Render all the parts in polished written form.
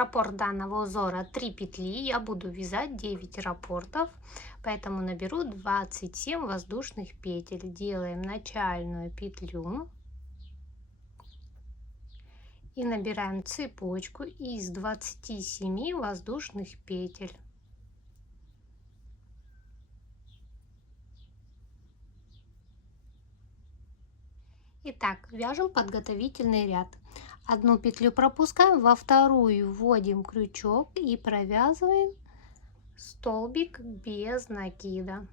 Раппорт данного узора 3 петли. Я буду вязать 9 раппортов, поэтому наберу 27 воздушных петель. Делаем начальную петлю и набираем цепочку из 27 воздушных петель. Итак, вяжем подготовительный ряд. Одну петлю пропускаем, во вторую вводим крючок и провязываем столбик без накида.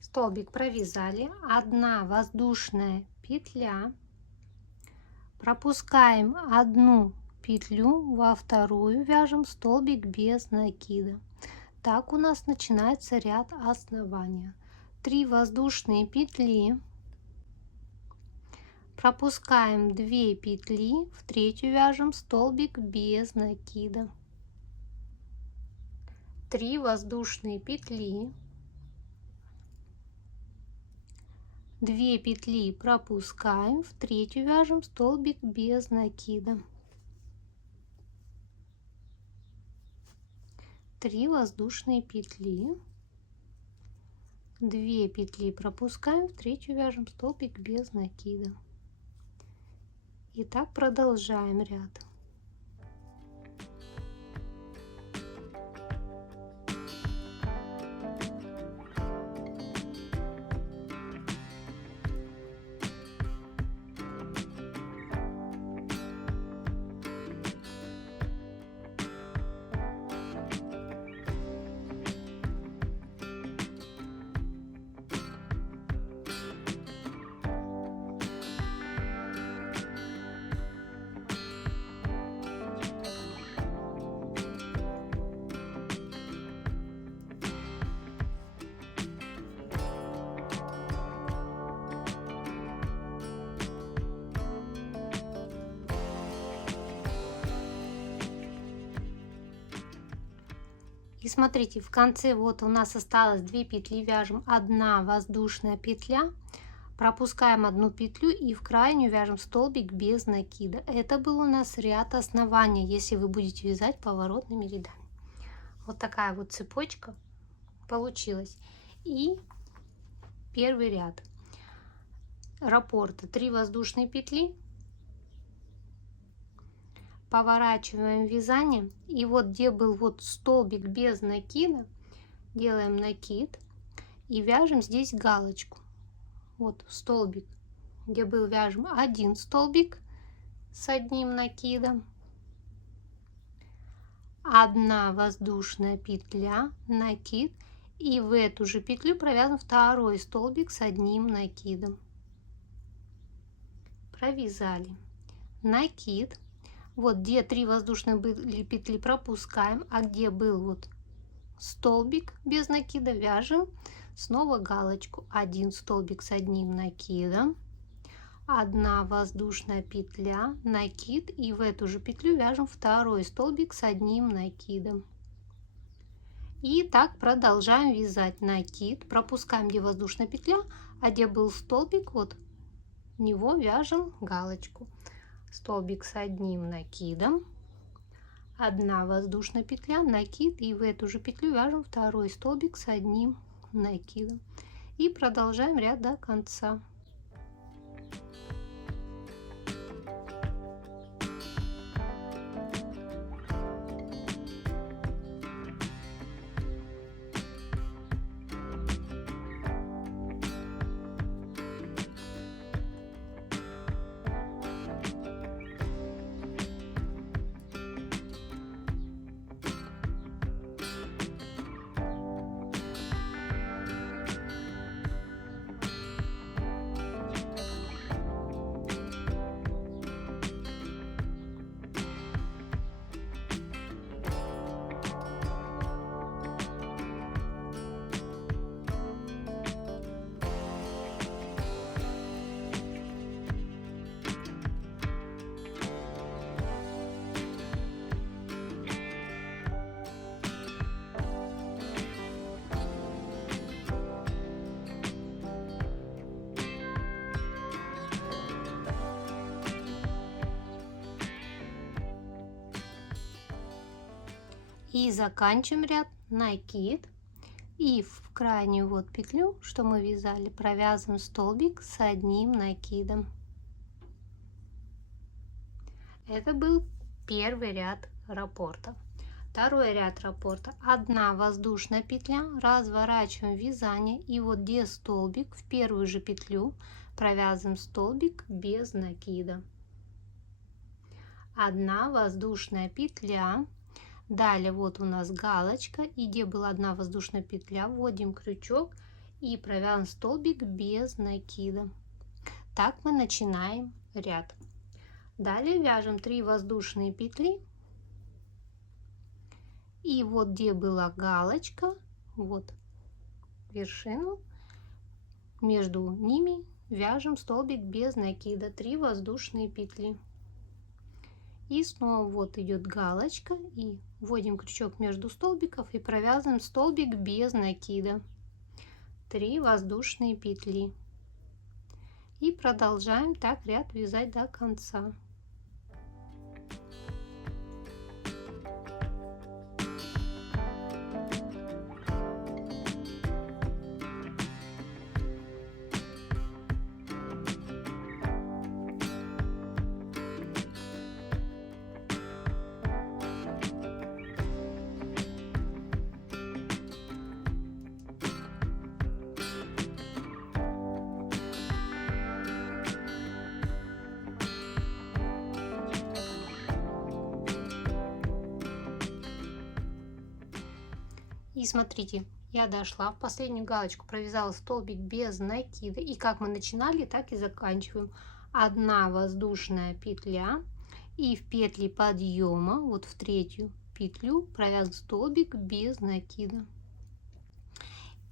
Столбик провязали, одна воздушная петля, пропускаем одну петлю, во вторую вяжем столбик без накида. Так у нас начинается ряд основания. 3 воздушные петли, пропускаем 2 петли, в третью вяжем столбик без накида. 3 воздушные петли, 2 петли пропускаем, в третью вяжем столбик без накида. 3 воздушные петли, 2 петли пропускаем, в третью вяжем столбик без накида. И так продолжаем ряд. И смотрите, в конце вот у нас осталось 2 петли, вяжем 1 воздушная петля, пропускаем 1 петлю и в крайнюю вяжем столбик без накида. Это был у нас ряд основания, если вы будете вязать поворотными рядами. Вот такая вот цепочка получилась. И первый ряд раппорта: 3 воздушные петли, поворачиваем вязание, и вот где был вот столбик без накида, делаем накид и вяжем здесь галочку. Вот столбик, где был, вяжем 1 столбик с одним накидом, 1 воздушная петля, накид, и в эту же петлю провязываем 2 столбик с одним накидом. Провязали, накид. Вот где 3 воздушные петли пропускаем, а где был вот столбик без накида, вяжем снова галочку: 1 столбик с одним накидом, 1 воздушная петля, накид, и в эту же петлю вяжем 2 столбик с одним накидом. И так продолжаем вязать. Накид, пропускаем где воздушная петля, а где был столбик, вот в него вяжем галочку: столбик с одним накидом, 1 воздушная петля, накид, и в эту же петлю вяжем 2 столбик с одним накидом. И продолжаем ряд до конца. И заканчиваем ряд накид. И в крайнюю вот петлю, что мы вязали, провязываем столбик с одним накидом. Это был первый ряд раппорта. Второй ряд раппорта. Одна воздушная петля, разворачиваем вязание, и вот где столбик, в первую же петлю провязываем столбик без накида. Одна воздушная петля. Далее вот у нас галочка, и где была одна воздушная петля, вводим крючок и провязываем столбик без накида. Так мы начинаем ряд. Далее вяжем 3 воздушные петли, и вот где была галочка, вот вершину, между ними вяжем столбик без накида, 3 воздушные петли. И снова вот идет галочка, и вводим крючок между столбиков и провязываем столбик без накида, 3 воздушные петли. И продолжаем так ряд вязать до конца. И смотрите, я дошла в последнюю галочку, провязала столбик без накида, и как мы начинали, так и заканчиваем. Одна воздушная петля, и в петли подъема, вот в третью петлю, провязан столбик без накида.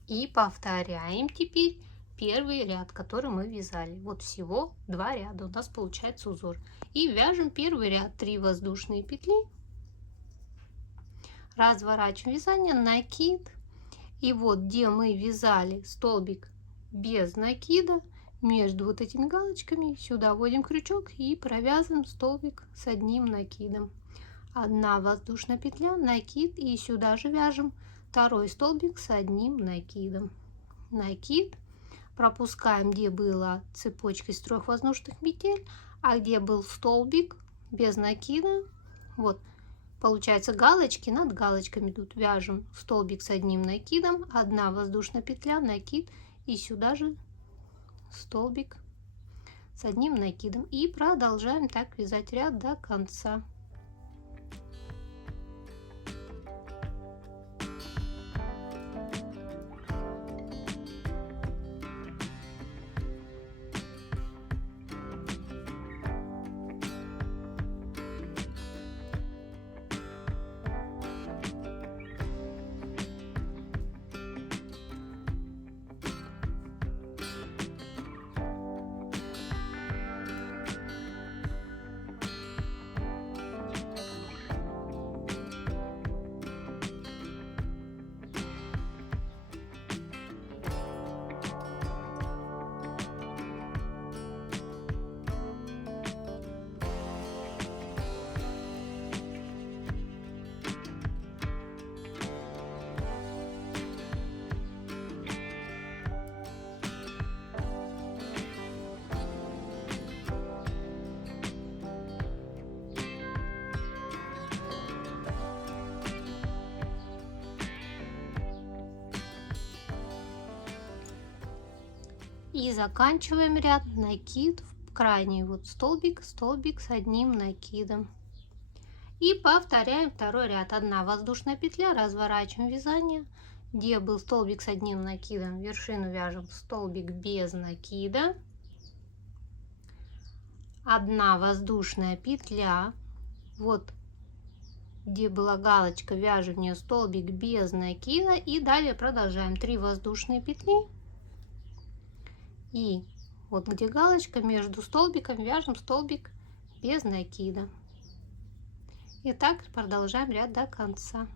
И повторяем теперь первый ряд, который мы вязали. Вот всего 2 ряда у нас получается узор. И вяжем первый ряд, 3 воздушные петли. Разворачиваем вязание, накид, и вот где мы вязали столбик без накида, между вот этими галочками сюда вводим крючок и провязываем столбик с одним накидом. Одна воздушная петля, накид, и сюда же вяжем второй столбик с одним накидом. Накид, пропускаем, где была цепочка из 3 воздушных петель, а где был столбик без накида, вот. Получается, галочки над галочками тут вяжем столбик с одним накидом, одна воздушная петля, накид, и сюда же столбик с одним накидом. И продолжаем так вязать ряд до конца. И заканчиваем ряд, накид, в крайний вот столбик, столбик с одним накидом. И повторяем второй ряд. Одна воздушная петля, разворачиваем вязание, где был столбик с одним накидом, вершину вяжем столбик без накида. Одна воздушная петля, вот где была галочка, вяжем в нее столбик без накида, и далее продолжаем 3 воздушные петли. И вот где галочка, между столбиком вяжем столбик без накида. И так продолжаем ряд до конца.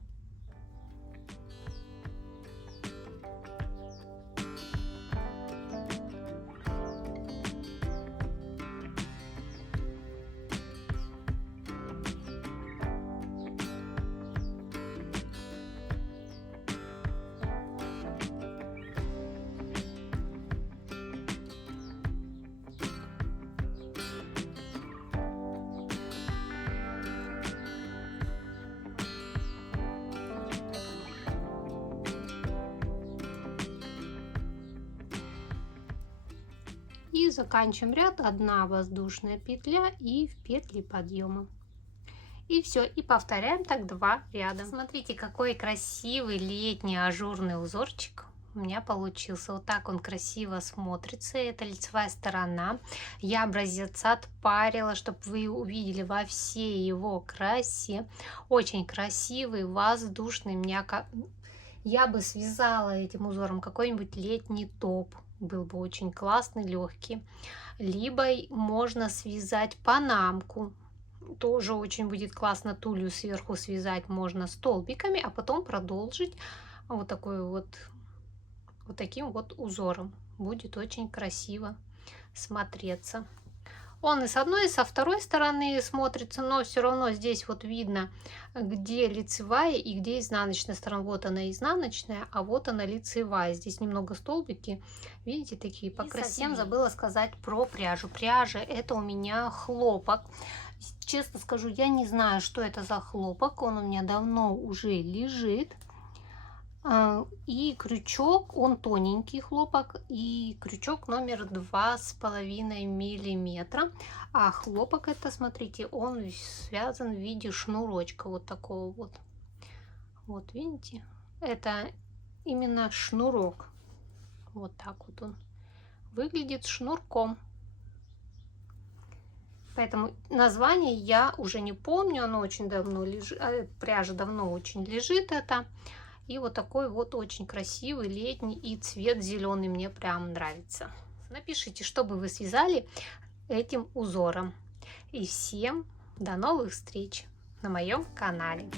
И заканчиваем ряд, 1 воздушная петля и в петли подъема. И все, и повторяем так 2 ряда. Смотрите, какой красивый летний ажурный узорчик у меня получился. Вот так он красиво смотрится. Это лицевая сторона. Я образец отпарила, чтобы вы увидели во всей его красе. Очень красивый, воздушный. Я бы связала этим узором какой-нибудь летний топ. Был бы очень классный, легкий. Либо можно связать панамку. Тоже очень будет классно. Тулью сверху связать можно столбиками, а потом продолжить вот таким вот узором. Будет очень красиво смотреться. Он и с одной, и со второй стороны смотрится, но все равно здесь вот видно, где лицевая и где изнаночная сторона. Вот она изнаночная, а вот она лицевая. Здесь немного столбики, видите, такие покрасивее. Совсем забыла сказать про пряжу. Пряжа это у меня хлопок. Честно скажу, я не знаю, что это за хлопок. Он у меня давно уже лежит. И крючок, он тоненький хлопок, и крючок номер 2,5 миллиметра. А хлопок это, смотрите, он связан в виде шнурочка вот такого вот. Вот видите, это именно шнурок. Вот так вот он выглядит шнурком. Поэтому название я уже не помню, оно очень давно лежит, пряжа давно очень лежит это. И вот такой вот очень красивый летний, и цвет зеленый мне прям нравится. Напишите, что бы вы связали этим узором. И всем до новых встреч на моем канале.